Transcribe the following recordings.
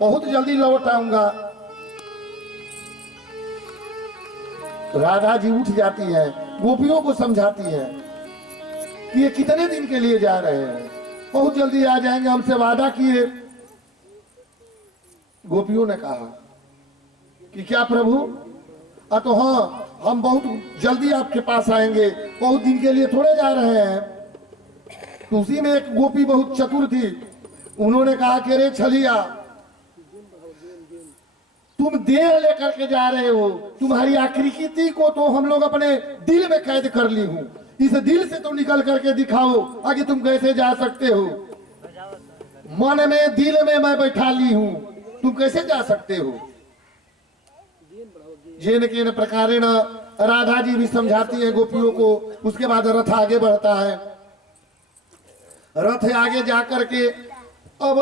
बहुत जल्दी लौट आऊंगा। राधा जी उठ जाती है, गोपियों को समझाती है कि ये कितने दिन के लिए जा रहे हैं, बहुत जल्दी आ जाएंगे, हमसे वादा किए। गोपियों ने कहा कि क्या प्रभु, तो हाँ, हम बहुत जल्दी आपके पास आएंगे, बहुत दिन के लिए थोड़े जा रहे हैं। तो उसी में एक गोपी बहुत चतुर थी, उन्होंने कहा कि अरे छलिया, तुम देर लेकर के जा रहे हो, तुम्हारी आकृति को तो हम लोग अपने दिल में कैद कर ली हूं, इस दिल से तो निकल करके दिखाओ आगे तुम कैसे जा सकते हो। मन में दिल में मैं बैठा ली हूं, तुम कैसे जा सकते हो। जेन के प्रकारेण राधा जी भी समझाती है गोपियों को। उसके बाद रथ आगे बढ़ता है। रथ आगे जाकर के अब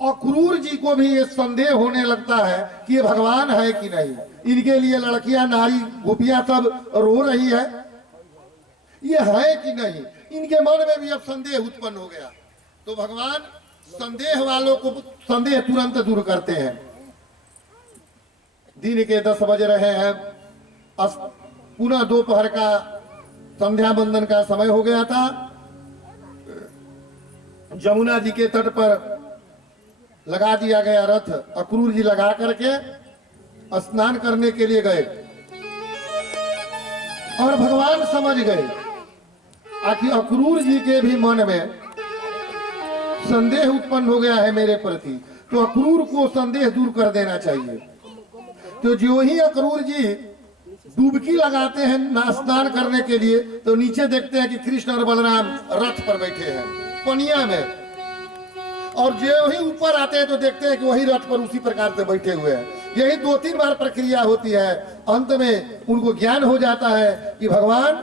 अक्रूर जी को भी ये संदेह होने लगता है कि ये भगवान है कि नहीं। इनके लिए लड़कियां, नारी, गोपियां सब रो रही है, ये है कि नहीं। इनके मन में भी अब संदेह उत्पन्न हो गया। तो भगवान संदेह वालों को संदेह तुरंत दूर करते हैं। दिन के 10 बज रहे हैं, पुनः दोपहर का संध्या बंदन का समय हो गया था। जमुना जी के तट पर लगा दिया गया रथ। अक्रूर जी लगा करके स्नान करने के लिए गए और भगवान समझ गए कि अक्रूर जी के भी मन में संदेह उत्पन्न हो गया है मेरे प्रति, तो अक्रूर को संदेह दूर कर देना चाहिए। तो जो ही अक्रूर जी डुबकी लगाते हैं स्नान करने के लिए, तो नीचे देखते हैं कि कृष्ण और बलराम रथ पर बैठे हैं पनिया में, और जो ही ऊपर आते हैं तो देखते हैं कि वही रथ पर उसी प्रकार से बैठे हुए हैं। यही 2-3 बार प्रक्रिया होती है। अंत में उनको ज्ञान हो जाता है कि भगवान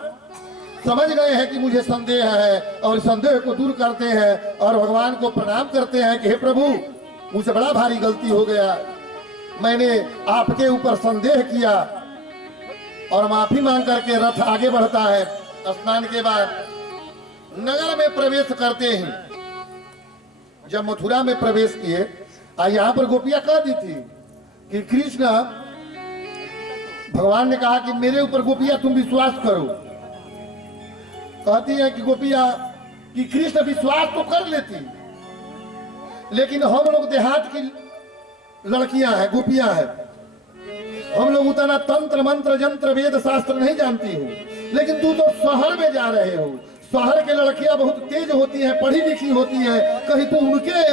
समझ गए हैं कि मुझे संदेह है, और संदेह को दूर करते हैं और भगवान को प्रणाम करते हैं कि हे प्रभु, मुझसे बड़ा भारी गलती हो गया, मैंने आपके ऊपर संदेह किया, और माफी मांग करके रथ आगे बढ़ता है। स्नान के बाद नगर में प्रवेश करते ही जब मथुरा में प्रवेश किए, यहाँ पर गोपियां कह दी थी कि कृष्ण, भगवान ने कहा कि मेरे ऊपर गोपियां तुम विश्वास करो। कहती है कि गोपियां कि कृष्ण विश्वास तो कर लेती, लेकिन हम लोग देहात की लड़कियां हैं, गोपियां हैं, हम लोग उतना तंत्र मंत्र यंत्र वेद शास्त्र नहीं जानती हूँ। लेकिन तू तो शहर में जा रहे हो, शहर के लड़कियां बहुत तेज होती हैं, पढ़ी लिखी होती हैं, कहीं तू उनके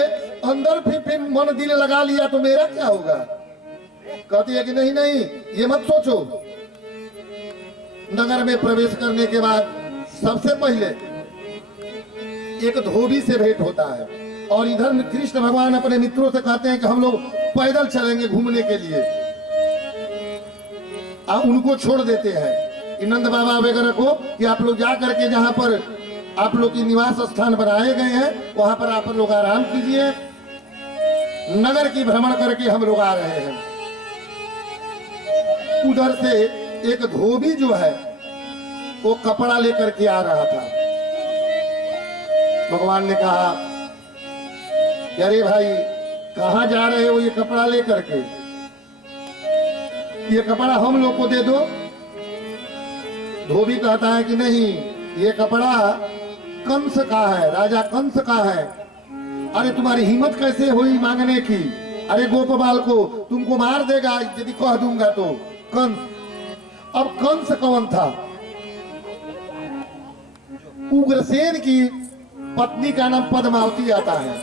अंदर फिर मन दिल लगा लिया तो मेरा क्या होगा। कहती है कि नहीं नहीं, ये मत सोचो। नगर में प्रवेश करने के बाद सबसे पहले एक धोबी से भेंट होता है, और इधर कृष्ण भगवान अपने मित्रों से कहते हैं कि हम लोग पैदल चलेंगे घूमने के लिए। उनको छोड़ देते हैं कि नंद बाबा वगैरह को कि आप लोग जा करके जहां पर आप लोग की निवास स्थान बनाए गए हैं वहां पर आप लोग आराम कीजिए। नगर की भ्रमण करके हम लोग आ रहे हैं। उधर से एक धोबी जो है वो कपड़ा लेकर के आ रहा था। भगवान ने कहा, अरे भाई कहां जा रहे हो ये कपड़ा लेकर के, ये कपड़ा हम लोग को दे दो। धोबी कहता है कि नहीं, ये कपड़ा कंस का है, राजा कंस का है। अरे तुम्हारी हिम्मत कैसे हुई मांगने की, अरे गोपबाल को तुमको मार देगा यदि कह दूंगा तो। कंस, अब कंस कौन था? उग्रसेन की पत्नी का नाम पद्मावती आता है।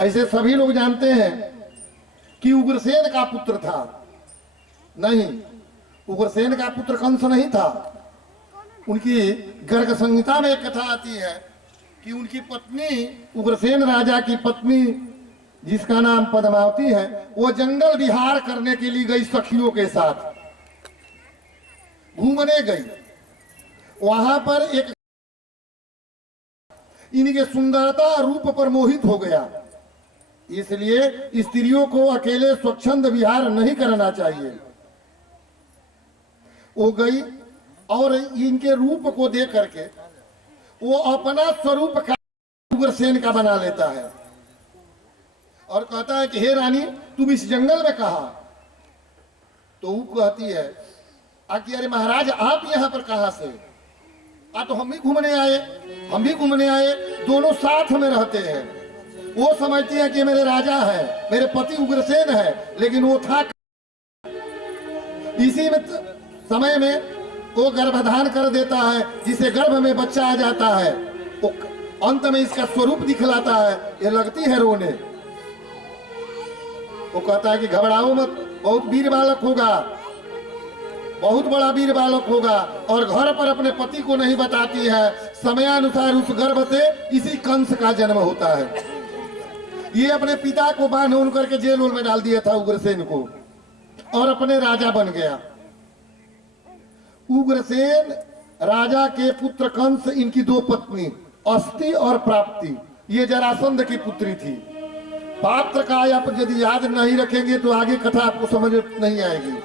ऐसे सभी लोग जानते हैं कि उग्रसेन का पुत्र था। नहीं, उग्रसेन का पुत्र कंस नहीं था। उनकी गर्ग संहिता में एक कथा आती है कि उनकी पत्नी, उग्रसेन राजा की पत्नी जिसका नाम पद्मावती है, वो जंगल विहार करने के लिए गई, सखियों के साथ घूमने गई। वहां पर एक इनके सुंदरता रूप पर मोहित हो गया, इसलिए स्त्रियों को अकेले स्वच्छंद विहार नहीं करना चाहिए। वो गई और इनके रूप को देख करके वो अपना स्वरूप का उग्रसेन का बना लेता है और कहता है कि हे रानी तुम इस जंगल में कहा? तो वो कहती है कि अरे महाराज आप यहाँ पर कहाँ से? तो हम भी घूमने आए, हम भी घूमने आए, दोनों साथ में रहते हैं। वो समझती है कि मेरे राजा है, मेरे पति उग्रसेन है, लेकिन वो था इसी में समय में वो गर्भधान कर देता है, जिसे गर्भ में बच्चा आ जाता है। वो अंत में इसका स्वरूप दिखलाता है, ये लगती है रोने। वो कहता है कि घबराओ मत, बहुत वीर बालक होगा, बहुत बड़ा वीर बालक होगा। और घर पर अपने पति को नहीं बताती है। समयानुसार उस गर्भ से इसी कंस का जन्म होता है। ये अपने पिता को बांध उन करके जेल में डाल दिया था उग्रसेन को, और अपने राजा बन गया। उग्रसेन राजा के पुत्र कंस, इनकी दो पत्नी अस्ति और प्राप्ति, ये जरासंध की पुत्री थी। पात्र का आप यदि याद नहीं रखेंगे तो आगे कथा आपको समझ नहीं आएगी।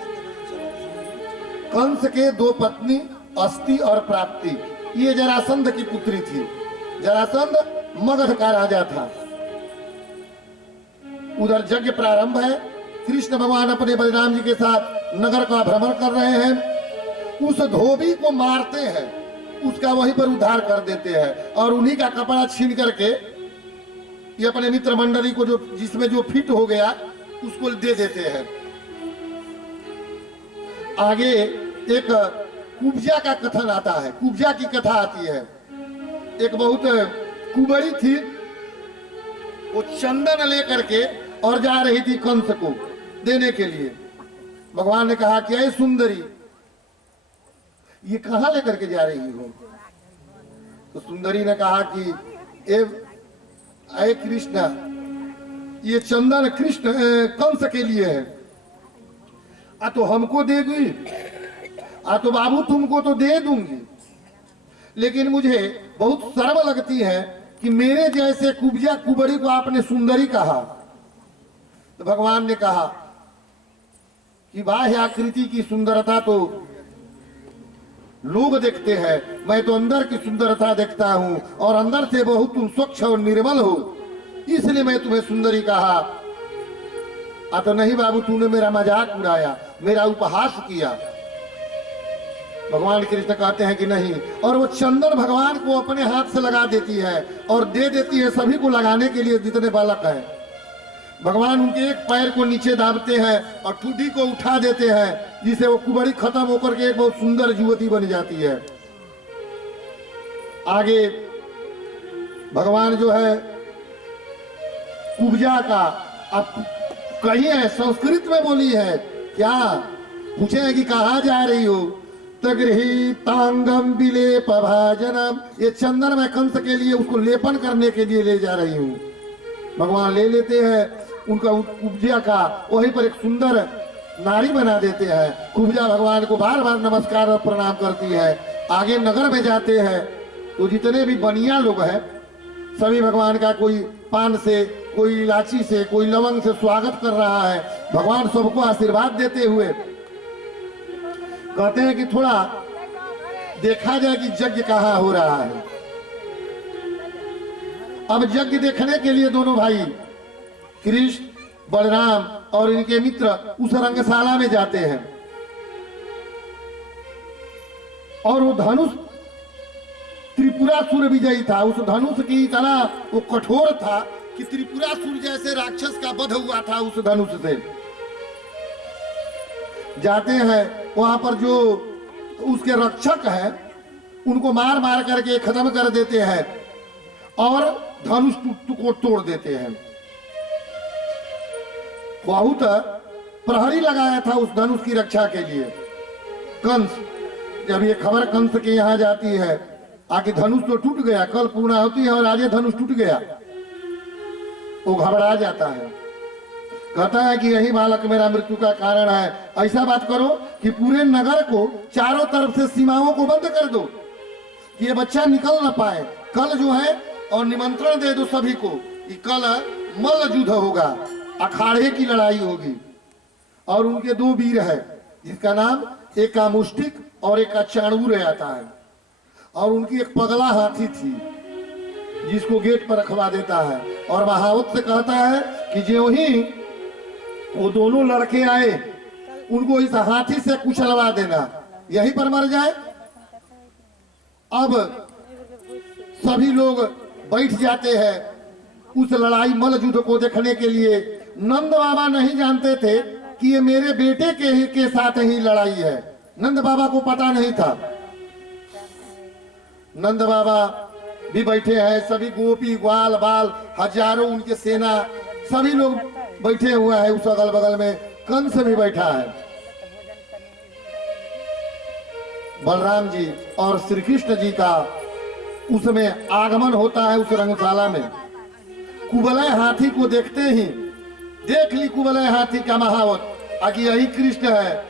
कंस के दो पत्नी अस्ति और प्राप्ति, ये जरासंध की पुत्री थी। जरासंध मगध का राजा था। उधर यज्ञ प्रारंभ है। कृष्ण भगवान अपने बलराम जी के साथ नगर का भ्रमण कर रहे हैं। उस धोबी को मारते हैं, उसका वहीं पर उद्धार कर देते हैं और उन्हीं का कपड़ा छीन करके ये अपने मित्र मंडली को, जो जिसमें जो फिट हो गया, उसको दे देते हैं। आगे एक कुब्जा का कथन आता है, कुब्जा की कथा आती है। एक बहुत कुबड़ी थी, वो चंदन लेकर के और जा रही थी कंस को देने के लिए। भगवान ने कहा कि ऐ सुंदरी, ये कहां लेकर के जा रही हो? तो सुंदरी ने कहा कि ऐ कृष्ण, ये चंदन कृष्ण कंस के लिए है। तो हमको देगी? तो बाबू तुमको तो दे दूंगी, लेकिन मुझे बहुत शर्म लगती है कि मेरे जैसे कुब्जा कुबड़ी को आपने सुंदरी कहा। तो भगवान ने कहा कि बाह्य आकृति की सुंदरता तो लोग देखते हैं, मैं तो अंदर की सुंदरता देखता हूं, और अंदर से बहुत तुम स्वच्छ और निर्मल हो, इसलिए मैं तुम्हें सुंदरी कहा। तो नहीं बाबू, तूने मेरा मजाक उड़ाया, मेरा उपहास किया। भगवान कृष्ण कहते हैं कि नहीं, और वो चंदन भगवान को अपने हाथ से लगा देती है और दे देती है सभी को लगाने के लिए, जितने बालक हैं। भगवान उनके एक पैर को नीचे दाबते हैं और ठुड्डी को उठा देते हैं, जिसे वो कुबड़ी खत्म होकर के एक बहुत सुंदर युवती बन जाती है। आगे भगवान जो है कुब्जा का, अब कही है संस्कृत में बोली है, क्या पूछे है कि कहाँ जा रही हो? तगृहीतांगम विलेप भाजनम, ये चंदन मैं कंस के लिए उसको लेपन करने के लिए ले जा रही हूँ। भगवान ले लेते हैं उनका कुब्जा का, वहीं पर एक सुंदर नारी बना देते हैं। कुब्जा भगवान को बार बार नमस्कार और प्रणाम करती है। आगे नगर में जाते हैं तो जितने भी बनिया लोग हैं सभी भगवान का, कोई पान से, कोई इलायची से, कोई लवंग से स्वागत कर रहा है। भगवान सबको आशीर्वाद देते हुए कहते हैं कि थोड़ा देखा जाए कि यज्ञ कहाँ हो रहा है। अब यज्ञ देखने के लिए दोनों भाई कृष्ण, बलराम और इनके मित्र उस रंगशाला में जाते हैं। और वो धनुष त्रिपुरासुर विजयी था। उस धनुष की तरह वो कठोर था कि त्रिपुरासुर जैसे राक्षस का वध हुआ था उस धनुष से। जाते हैं वहां पर, जो उसके रक्षक हैं उनको मार मार करके खत्म कर देते हैं और धनुष को तोड़ देते हैं। बहुत प्रहरी लगाया था उस धनुष की रक्षा के लिए कंस। जब ये खबर कंस के यहाँ जाती है आखिर धनुष तो टूट गया, कल पूर्णा होती है और आज धनुष टूट गया, वो घबरा जाता है। कहता है कि यही बालक मेरा मृत्यु का कारण है। ऐसा बात करो कि पूरे नगर को चारों तरफ से सीमाओं को बंद कर दो कि ये बच्चा निकल ना पाए। कल जो है और निमंत्रण दे दो सभी को कि कल मल्ल युद्ध होगा, अखाड़े की लड़ाई होगी। और उनके दो वीर है जिसका नाम एक का मुष्टिक और एक का चाणूर आता है। और उनकी एक पगला हाथी थी। जिसको गेट पर रखवा देता है और महावत से कहता है कि जो ही वो दोनों लड़के आए उनको इस हाथी से कुचलवा देना, यहीं पर मर जाए। अब सभी लोग बैठ जाते हैं उस लड़ाई मल्ल युद्ध को देखने के लिए। नंद बाबा नहीं जानते थे कि ये मेरे बेटे के साथ ही लड़ाई है। नंद बाबा को पता नहीं था। नंद बाबा भी बैठे हैं, सभी गोपी ग्वाल बाल हजारों उनके सेना सभी लोग बैठे हुए हैं। उस अगल बगल में कंस भी बैठा है। बलराम जी और श्री कृष्ण जी का उसमें आगमन होता है उस रंगशाला में। कुबलय हाथी को देखते ही देख ली कुबलय हाथी का महावत आगे यही कृष्ण है,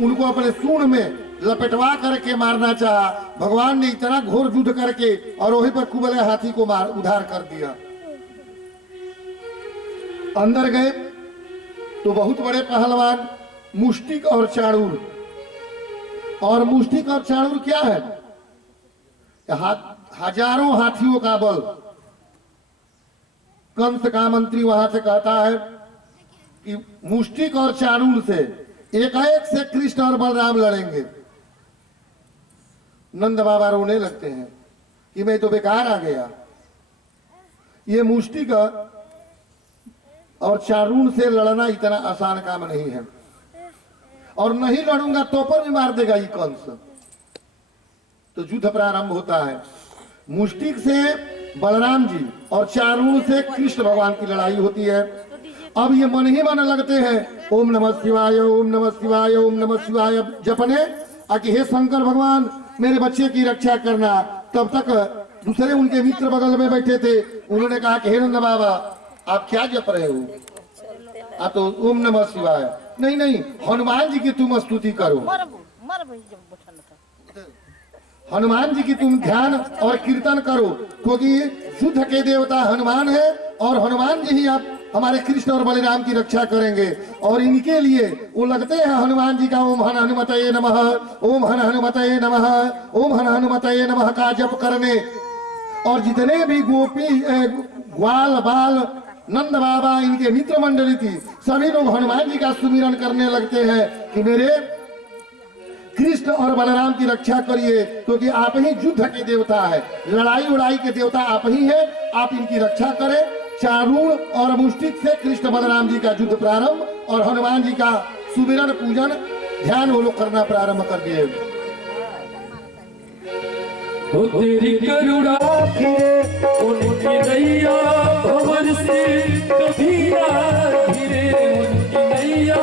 उनको अपने सूंड में लपेटवा करके मारना चाहा। भगवान ने इतना घोर युद्ध करके और वहीं पर कुबलय हाथी को मार उधार कर दिया। अंदर गए तो बहुत बड़े पहलवान मुष्टिक और चाणूर। और मुष्टिक और चाणूर क्या है? हजारों हाथियों का बल। कंस का मंत्री वहां से कहता है कि मुष्टिक और चाणूर से एकाएक से कृष्ण और बलराम लड़ेंगे। नंद बाबा रोने लगते हैं कि मैं तो बेकार आ गया। ये मुष्टिक और चाणूर से लड़ना इतना आसान काम नहीं है, और नहीं लड़ूंगा तो पर भी मार देगा ये कंस। तो युद्ध प्रारंभ होता है। मुष्टिक से बलराम जी और चाणूर से कृष्ण भगवान की लड़ाई होती है। अब ये मन ही मन लगते हैं ओम नमः शिवाय ओम नमः शिवाय ओम नमः शिवाय जपने, आकि हे शंकर भगवान मेरे बच्चे की रक्षा करना। तब तक दूसरे उनके मित्र बगल में बैठे थे, उन्होंने कहा कि हे नंद बाबा आप क्या जप रहे हो? आप तो ओम नमः शिवाय। नहीं नहीं, हनुमान जी की तुम स्तुति करो, हनुमान जी की तुम ध्यान और कीर्तन करो, क्योंकि युद्ध के देवता हनुमान है और हनुमान जी ही आप हमारे कृष्ण और बलराम की रक्षा करेंगे। और इनके लिए वो लगते हैं हनुमान जी का ओम हन हनुमतये नमः, ओम हन हनुमतये नमः, ओम हन हनुमतये नमः का जप करने। और जितने भी गोपी ग्वाल बाल नंद बाबा इनके मित्र मंडली थी, सभी लोग हनुमान जी का सुमिरन करने लगते हैं कि मेरे कृष्ण और बलराम की रक्षा करिए, क्योंकि आप ही युद्ध के देवता है, लड़ाई उड़ाई के देवता आप ही है, आप इनकी रक्षा करें। चाणूर और मुष्टिक से कृष्ण बलराम जी का युद्ध प्रारंभ और हनुमान जी का सुमिरन पूजन ध्यान वो लोग करना प्रारंभ कर दिए। तेरी करुणा उनकी नैया भंवर से कभी ना गिरे, उनकी नैया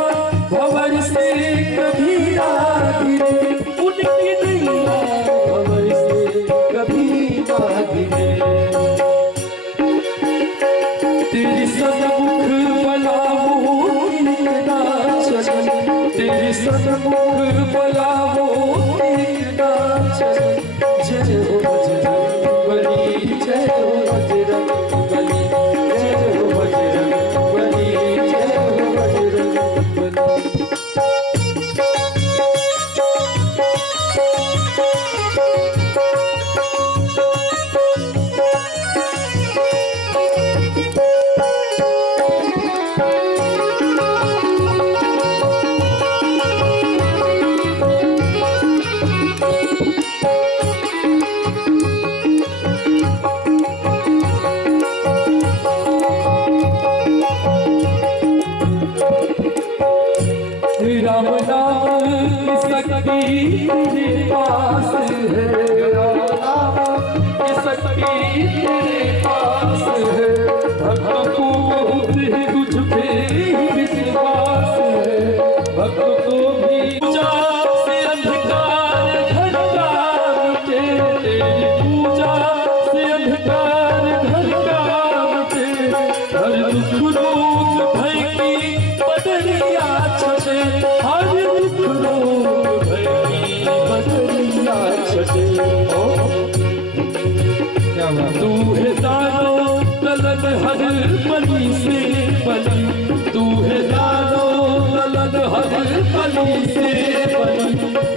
भंवर से कभी ना गिरे, उनकी नैया भंवर से कभी ना गिरे। तेरी सन्मुख बलावो ना चले, तेरी सन्मुख बलावो ना चले। जय हो बजरंग बली, जय हो बजरंग बली, जय हो बजरंग बली, जय हो बजरंग बली। राम नाम की शक्ति तेरे पास है, राम नाम की शक्ति तेरे पास है। भक्त को बहुत ही तुझ पे विश्वास है, भक्त को भी पूजा से अंधकार घर का मिटे, तेरी पूजा से अंधकार घर का मिटे। हर दुख रोग भय की बदलिया छटे, हर दुख रोग भय की बदलिया छटे। तू है दानो ललन हर बलि से बलि, तू है दानो ललन हर बलि से बलि।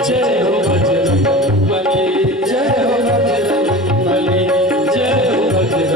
जय हो बजरंग बली, जय हो बजरंग बली, जय हो बजरंग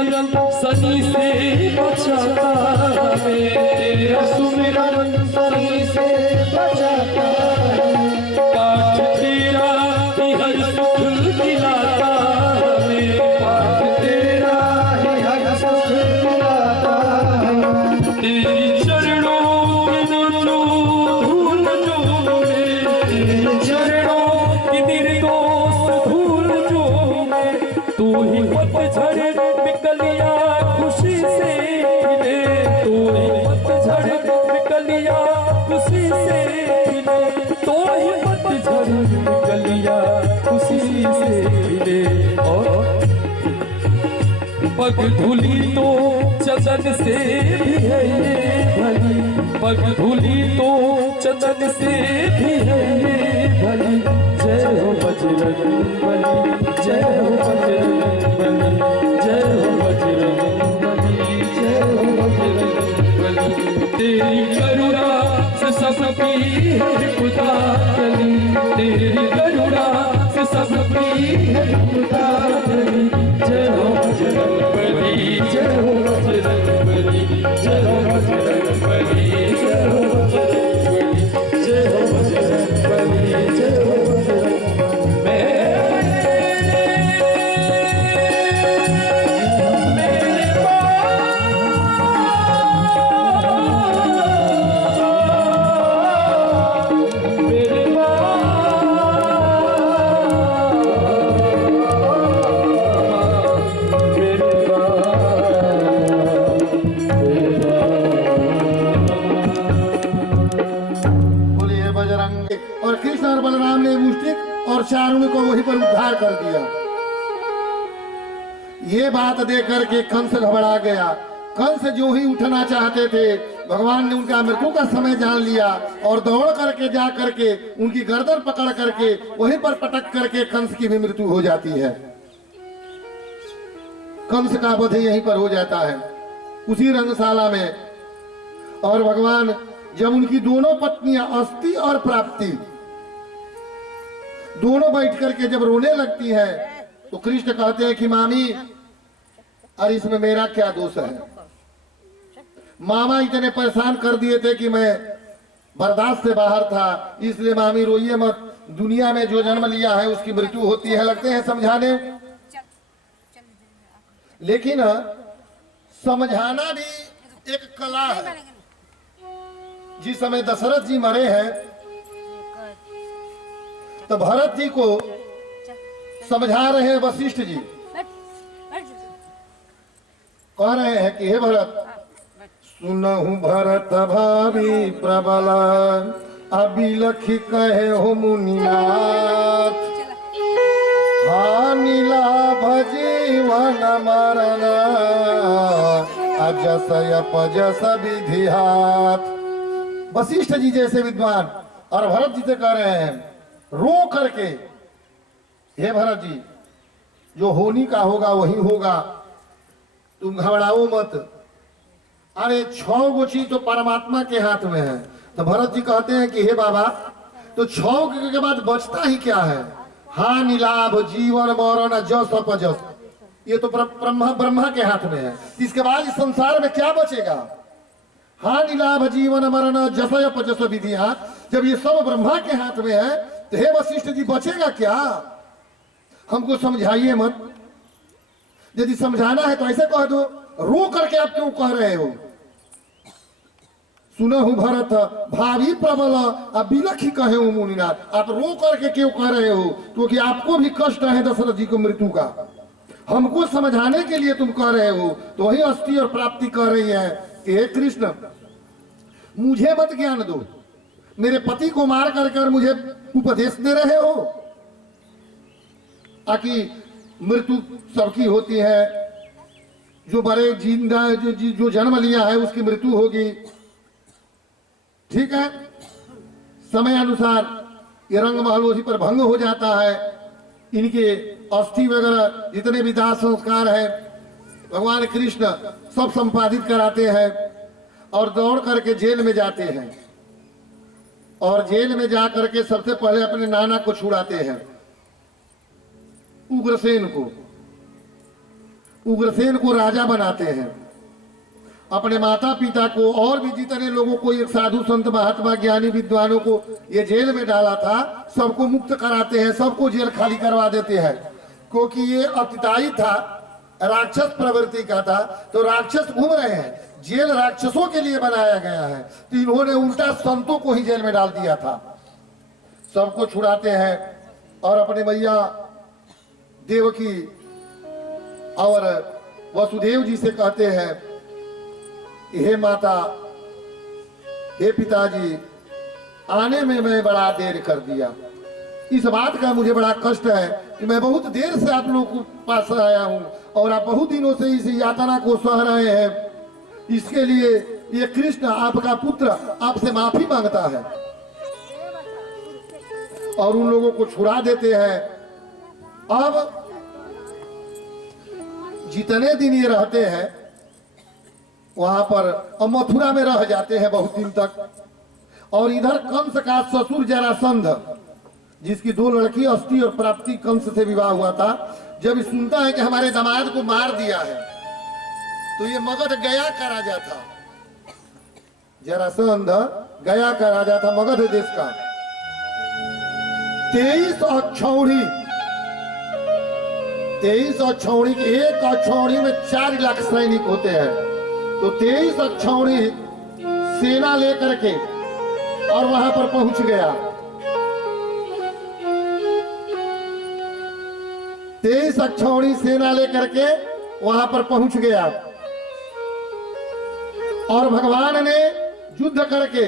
सुमिरन शनि से बचाता हमें, तेरा सुमिरन शनि से बचाता है। पाठ तेरा ही हर सुख दिलाता हमें, पाठ तेरा ही हर सुख दिलाता है। तेरी चरणों में नाचो धूल झूमे, तेरे चरणों की निर्दोष धूल झूमे, तू ही पतझड़ में कलियां खुशी से खिले, तू ही पतझड़ में कलियां खुशी से खिले, तू ही पतझड़ में कलियां खुशी से खिले। और पग धुली तो चंदन से भी है ये भली, पग धुली तो चंदन से भी है ये भली। जय हो बजरंग बली, जय हो बजरंग बली, जय हो बजरंग बली, जय हो बजरंग बली। तेरी करुणा से सबकी है खुदा चली, तेरी करुणा से सबकी है खुदा चली। जय हो बजरंग बली, जय हो बजरंग बली, जय हो बजरंग बली, जय हो बजरंग बली, जय हो बजरंग बली, जय हो बजरंग बली। बोलिए बजरंग। और कृष्ण और बलराम ने मुष्टिक और चारुणी को वहीं पर उद्धार कर दिया। ये बात देख करके कंस घबरा गया। कंस जो ही उठना चाहते थे, भगवान ने उनका मृत्यु का समय जान लिया और दौड़ करके जा करके उनकी गर्दन पकड़ करके वहीं पर पटक करके कंस की भी मृत्यु हो जाती है। कंस का वध यहीं पर हो जाता है, उसी रंगशाला में। और भगवान जब उनकी दोनों पत्नियां अस्थि और प्राप्ति दोनों बैठ करके जब रोने लगती है, तो कृष्ण कहते हैं कि मामी, अरे इसमें मेरा क्या दोष है? मामा इतने परेशान कर दिए थे कि मैं बर्दाश्त से बाहर था, इसलिए मामी रोइए मत। दुनिया में जो जन्म लिया है उसकी मृत्यु होती है। लगते हैं समझाने, लेकिन समझाना भी एक कला है। जिस समय दशरथ जी मरे हैं, तो भरत जी को समझा रहे हैं वशिष्ठ जी। कह रहे हैं कि हे भरत, सुनहु भरत भावी प्रबल, अबिलखि कहे हो मुनिनाथ, हानि लाभ जीवन मरण, अजस अपजस विधि हाथ। वशिष्ठ जी जैसे विद्वान और भरत जी से कह रहे हैं रो करके, हे भरत जी, जो होनी का होगा वही होगा, तुम घबराओ मत। अरे 6 गो चीज तो परमात्मा के हाथ में है। तो भरत जी कहते हैं कि हे बाबा, तो 6 के बाद बचता ही क्या है? हानि लाभ जीवन मरण जस अपजस, ये तो ब्रह्मा के हाथ में है। इसके बाद इस संसार में क्या बचेगा? हानि लाभ जीवन मरण जसय पजस विधि हाथ। जब ये सब ब्रह्मा के हाथ में है, तो हे वशिष्ठ जी बचेगा क्या? हमको समझाइए मत। यदि समझाना है तो ऐसे कह दो, रो करके आप क्यों कह रहे हो? सुनहु भरत भावी प्रबल, अबिलखि कहे हो मुनिनाथ। आप रो करके क्यों कह रहे हो? क्योंकि आपको भी कष्ट है दशरथ जी को मृत्यु का। हमको समझाने के लिए तुम कह रहे हो, तो वही अस्थि और प्राप्ति कह रही है कि हे कृष्ण, मुझे मत ज्ञान दो, मेरे पति को मार कर मुझे उपदेश दे रहे हो ताकि मृत्यु सबकी होती है, जो बड़े जिंदा जो जन्म लिया है उसकी मृत्यु होगी। ठीक है, समय अनुसार ये रंग महल उसी पर भंग हो जाता है। इनके अस्थि वगैरह जितने भी दाह संस्कार है भगवान कृष्ण सब संपादित कराते हैं और दौड़ करके जेल में जाते हैं। और जेल में जा करके सबसे पहले अपने नाना को छुड़ाते हैं, उग्रसेन को। उग्रसेन को राजा बनाते हैं। अपने माता पिता को और भी जितने लोगों को, एक साधु संत महात्मा ज्ञानी विद्वानों को ये जेल में डाला था, सबको मुक्त कराते हैं, सबको जेल खाली करवा देते हैं, क्योंकि ये अतिताई था, राक्षस प्रवृत्ति का था। तो राक्षस घूम रहे हैं, जेल राक्षसों के लिए बनाया गया है, तो इन्होंने उल्टा संतों को ही जेल में डाल दिया था। सबको छुड़ाते हैं और अपने मैया देवकी और वसुदेव जी से कहते हैं, हे माता, हे पिताजी, आने में मैं बड़ा देर कर दिया। इस बात का मुझे बड़ा कष्ट है कि मैं बहुत देर से आप लोगों के पास आया हूं और आप बहुत दिनों से इस यातना को सह रहे हैं। इसके लिए ये कृष्ण आपका पुत्र आपसे माफी मांगता है और उन लोगों को छुड़ा देते हैं। अब जितने दिन ये रहते हैं वहां पर, मथुरा में रह जाते हैं बहुत दिन तक। और इधर कंस का ससुर जरासंध, जिसकी 2 लड़की अस्थि और प्राप्ति कंस से विवाह हुआ था, जब ये सुनता है कि हमारे दामाद को मार दिया है, तो ये मगध गया का राजा था। जरासंध गया का राजा था, मगध देश का। 23 अक्षौणी, 23 अक्षौणी, एक अक्षौणी में 4 लाख सैनिक होते हैं। तो 23 अक्षौणी सेना लेकर के और वहां पर पहुंच गया। 23 अक्षौणी सेना लेकर के वहां पर पहुंच गया और भगवान ने युद्ध करके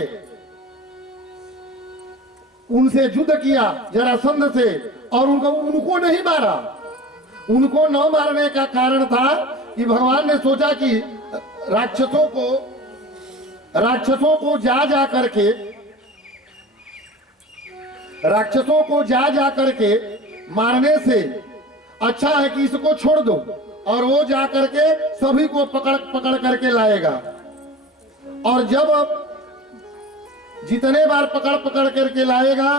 उनसे युद्ध किया, जरासंध से, और उनको नहीं मारा। उनको न मारने का कारण था कि भगवान ने सोचा कि राक्षसों को जा करके मारने से अच्छा है कि इसको छोड़ दो, और वो जा करके सभी को पकड़ करके लाएगा। और जब जितने बार पकड़ करके लाएगा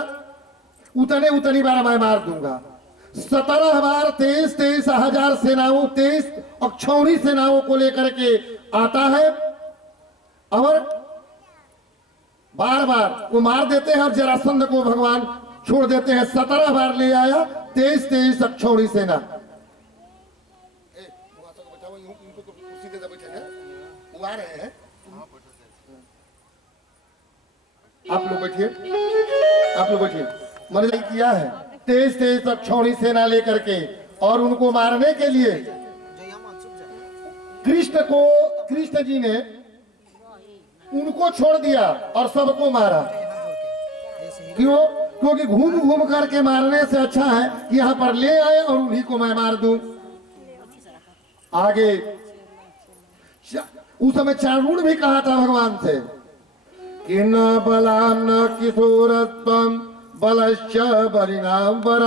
उतनी बार मैं मार दूंगा। 17 बार 23 हजार सेनाओं, 23 अक्षौणी सेनाओं को लेकर के आता है और बार बार वो मार देते हैं और जरासंध को भगवान छोड़ देते हैं। 17 बार ले आया 23 अक्षौणी सेना। आप लोग बैठिए। मैंने किया है 23 अक्षौणी सेना लेकर के, और उनको मारने के लिए कृष्ण जी ने उनको छोड़ दिया और सबको मारा। क्यों? क्योंकि घूम घूम करके मारने से अच्छा है कि यहाँ पर ले आए और उन्हीं को मैं मार दूं। आगे उस समय चाणूर भी कहा था भगवान से कि न बलाम न किशोरत्वम बलश्च बलिनाम वर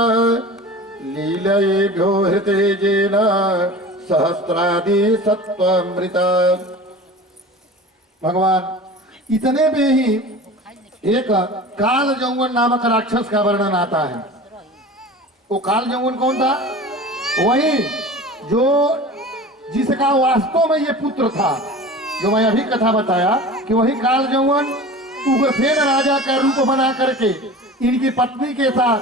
लीलयेभ्यो हृतेजेन सहस्रादि सत्वमृता। भगवान इतने में ही एक काल जौवन नामक राक्षस का वर्णन आता है। वो काल जौवन कौन था? वही जो जिसका वास्तव में ये पुत्र था, जो मैं अभी कथा बताया कि वही काल जौवन उग्रसेन राजा का रूप बना करके इनकी पत्नी के साथ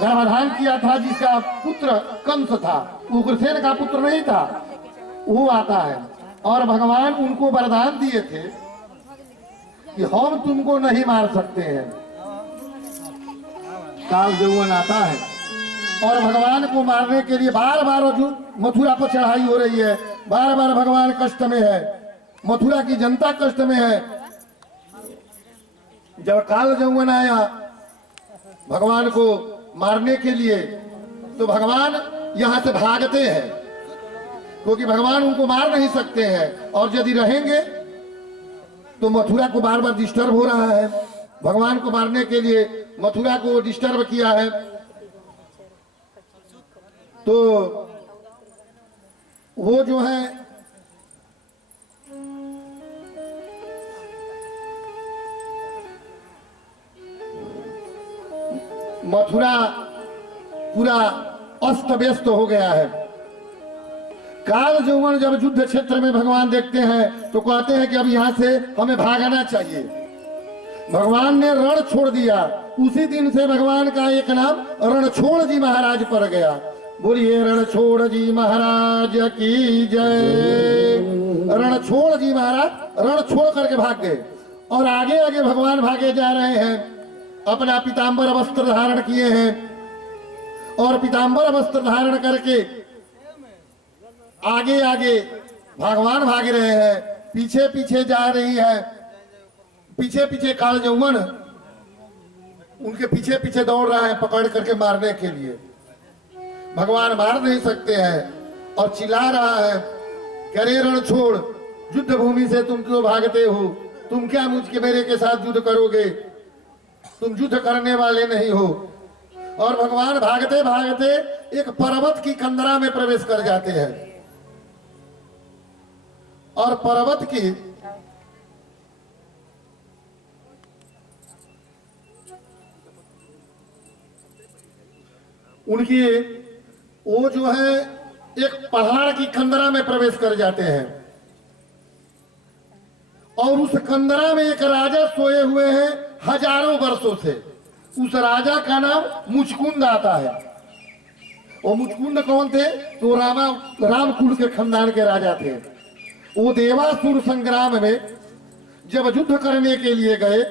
गर्भाधान किया था, जिसका पुत्र कंस था, उग्रसेन का पुत्र नहीं था। वो आता है और भगवान उनको वरदान दिए थे कि हम तुमको नहीं मार सकते हैं। काल जौवन आता है और भगवान को मारने के लिए बार बार मथुरा पर चढ़ाई हो रही है, बार बार भगवान कष्ट में है, मथुरा की जनता कष्ट में है। जब काल जौवन आया भगवान को मारने के लिए, तो भगवान यहां से भागते हैं, क्योंकि भगवान उनको मार नहीं सकते हैं, और यदि रहेंगे तो मथुरा को बार बार डिस्टर्ब हो रहा है। भगवान को मारने के लिए मथुरा को डिस्टर्ब किया है, तो वो जो है मथुरा पूरा अस्त व्यस्त हो गया है। काल यौवन जब युद्ध क्षेत्र में भगवान देखते हैं तो कहते हैं कि अब यहाँ से हमें भागना चाहिए। भगवान ने रण छोड़ दिया। उसी दिन से भगवान का एक नाम रणछोड़ जी महाराज पड़ गया। बोलिए रणछोड़ जी महाराज की जय। रणछोड़ जी महाराज रण छोड़ करके भाग गए और आगे आगे भगवान भागे जा रहे हैं। अपना पीताम्बर वस्त्र धारण किए हैं और पीताम्बर वस्त्र धारण करके आगे आगे भगवान भाग रहे हैं। पीछे पीछे जा रही है। पीछे पीछे काल यौवन उनके पीछे पीछे दौड़ रहा है पकड़ करके मारने के लिए। भगवान मार नहीं सकते हैं और चिल्ला रहा है कि अरे रण छोड़, युद्ध भूमि से तुम क्यों भागते हो? तुम क्या मुझके मेरे के साथ युद्ध करोगे? तुम युद्ध करने वाले नहीं हो। और भगवान भागते भागते एक पर्वत की कंदरा में प्रवेश कर जाते हैं और पर्वत की उनकी वो जो है एक पहाड़ की कंदरा में प्रवेश कर जाते हैं और उस कंदरा में एक राजा सोए हुए हैं हजारों वर्षों से। उस राजा का नाम मुचकुंद आता है। वो मुचकुंद कौन थे? तो राम कुल के खानदान के राजा थे। वो देवासुर संग्राम में जब युद्ध करने के लिए गए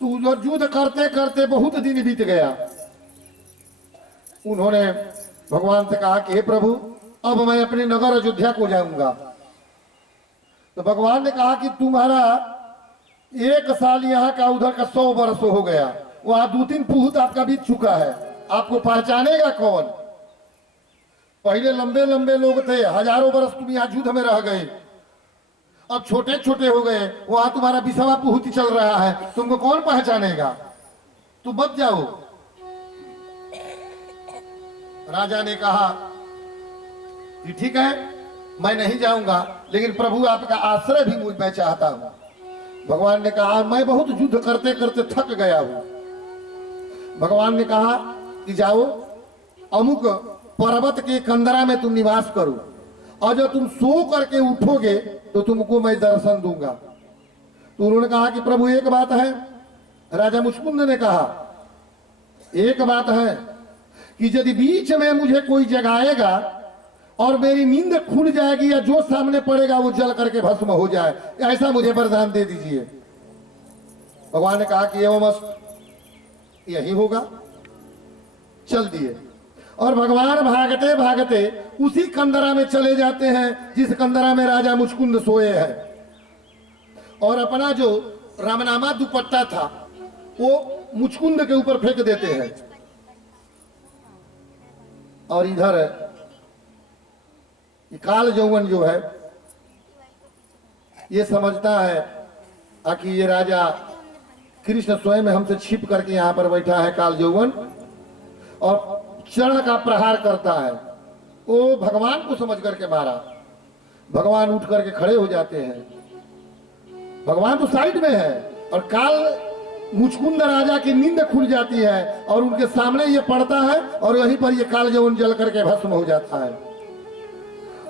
तो युद्ध करते करते बहुत दिन बीत गया। उन्होंने भगवान से कहा कि हे प्रभु, अब मैं अपने नगर अयोध्या को जाऊंगा। तो भगवान ने कहा कि तुम्हारा 1 साल यहाँ का उधर का 100 वर्ष हो गया। वहां 2-3 पुहत आपका बीत चुका है। आपको पहचानेगा कौन? पहले लंबे लंबे लोग थे, हजारों वर्ष तुम यहाँ युद्ध में रह गए, अब छोटे छोटे हो गए। वहां तुम्हारा 20वां पुहत चल रहा है, तुमको कौन पहचानेगा? तुम बच जाओ। राजा ने कहा कि ठीक है, मैं नहीं जाऊंगा, लेकिन प्रभु आपका आश्रय भी मैं चाहता हूं। भगवान ने कहा मैं बहुत युद्ध करते करते थक गया हूं। भगवान ने कहा कि जाओ अमुक पर्वत के कंदरा में तुम निवास करो और जब तुम सो करके उठोगे तो तुमको मैं दर्शन दूंगा। तो उन्होंने कहा कि प्रभु एक बात है। राजा मुचकुंद ने कहा एक बात है कि यदि बीच में मुझे कोई जगाएगा और मेरी नींद खुल जाएगी या जो सामने पड़ेगा वो जल करके भस्म हो जाए, ऐसा मुझे वरदान दे दीजिए। भगवान ने कहा कि एवं यही होगा। चल दिए और भगवान भागते भागते उसी कंदरा में चले जाते हैं जिस कंदरा में राजा मुचकुंद सोए हैं और अपना जो रामनामा दुपट्टा था वो मुचकुंद के ऊपर फेंक देते हैं। और इधर काल यौवन जो है ये समझता है कि ये राजा कृष्ण स्वयं हमसे छिप करके यहाँ पर बैठा है काल यौवन और चरण का प्रहार करता है। वो भगवान को समझ करके मारा। भगवान उठ करके खड़े हो जाते हैं। भगवान तो साइड में है और काल मुचकुंद राजा की नींद खुल जाती है और उनके सामने ये पड़ता है और वहीं पर ये काल यौवन जल करके भस्म हो जाता है।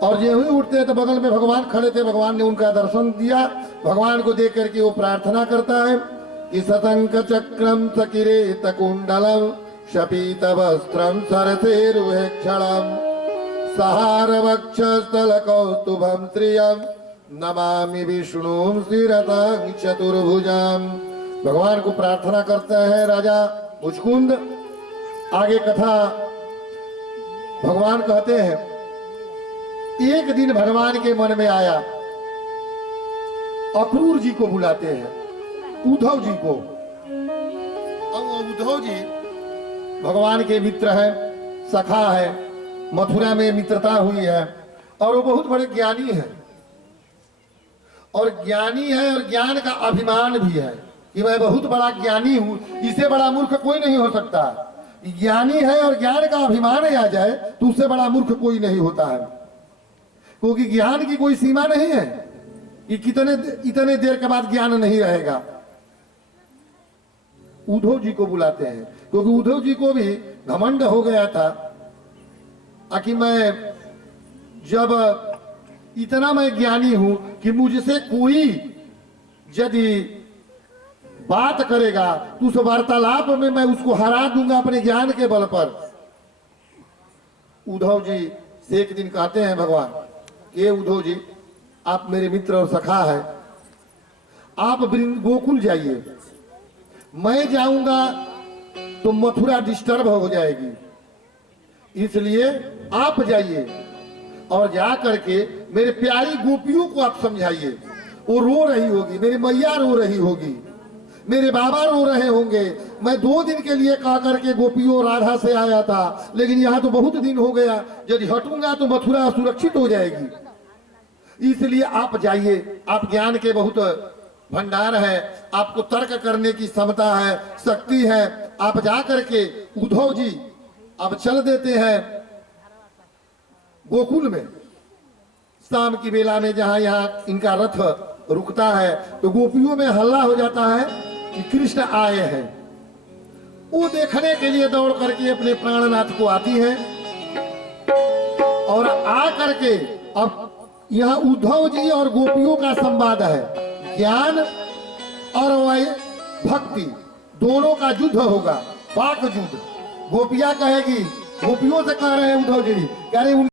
और ये ही उठते हैं तो बगल में भगवान खड़े थे। भगवान ने उनका दर्शन दिया। भगवान को देख करके वो प्रार्थना करता है कि सतंक चक्रम सकिरेत कुंडलम शपीत वस्त्रम सरसेरुहेक्षणम सहार वक्षस्थल कौस्तुभम श्रियम नमामि विष्णुम श्रीरतां चतुर्भुजाम। भगवान को प्रार्थना करते हैं राजा मुचकुंद। आगे कथा भगवान कहते हैं एक दिन भगवान के मन में आया, अक्रूर जी को बुलाते हैं, उद्धव जी को। अब उद्धव जी भगवान के मित्र है, सखा है, मथुरा में मित्रता हुई है और वो बहुत बड़े ज्ञानी है और ज्ञानी है और ज्ञान का अभिमान भी है कि मैं बहुत बड़ा ज्ञानी हूं, इससे बड़ा मूर्ख कोई नहीं हो सकता। ज्ञानी है और ज्ञान का अभिमान आ जाए तो उससे बड़ा मूर्ख कोई नहीं होता है, क्योंकि ज्ञान की कोई सीमा नहीं है कि इतने देर के बाद ज्ञान नहीं रहेगा। उद्धव जी को बुलाते हैं क्योंकि उद्धव जी को भी घमंड हो गया था कि मैं जब इतना मैं ज्ञानी हूं कि मुझसे कोई यदि बात करेगा तो उस वार्तालाप में मैं उसको हरा दूंगा अपने ज्ञान के बल पर। उद्धव जी से एक दिन कहते हैं भगवान, ये उद्धव जी आप मेरे मित्र और सखा है, आप गोकुल जाइए, मैं जाऊंगा तो मथुरा डिस्टर्ब हो जाएगी, इसलिए आप जाइए और जा करके मेरे प्यारी गोपियों को आप समझाइए। वो रो रही होगी, मेरी मैया रो रही होगी, मेरे बाबा रो रहे होंगे। मैं 2 दिन के लिए कहा करके गोपियों राधा से आया था, लेकिन यहाँ तो बहुत दिन हो गया, यदि हटूंगा तो मथुरा सुरक्षित हो जाएगी। इसलिए आप जाइए, आप ज्ञान के बहुत भंडार है, आपको तर्क करने की क्षमता है, शक्ति है, आप जा करके उद्धव जी अब चल देते हैं गोकुल में। शाम की बेला में जहां यहाँ इनका रथ रुकता है तो गोपियों में हल्ला हो जाता है कि कृष्ण आए हैं। वो देखने के लिए दौड़ करके अपने प्राणनाथ को आती है और आ करके अब यहाँ उद्धव जी और गोपियों का संवाद है। ज्ञान और वह भक्ति दोनों का युद्ध होगा, वाक युद्ध। गोपियां कहेगी, गोपियों से कह रहे हैं उद्धव जी, कह रहे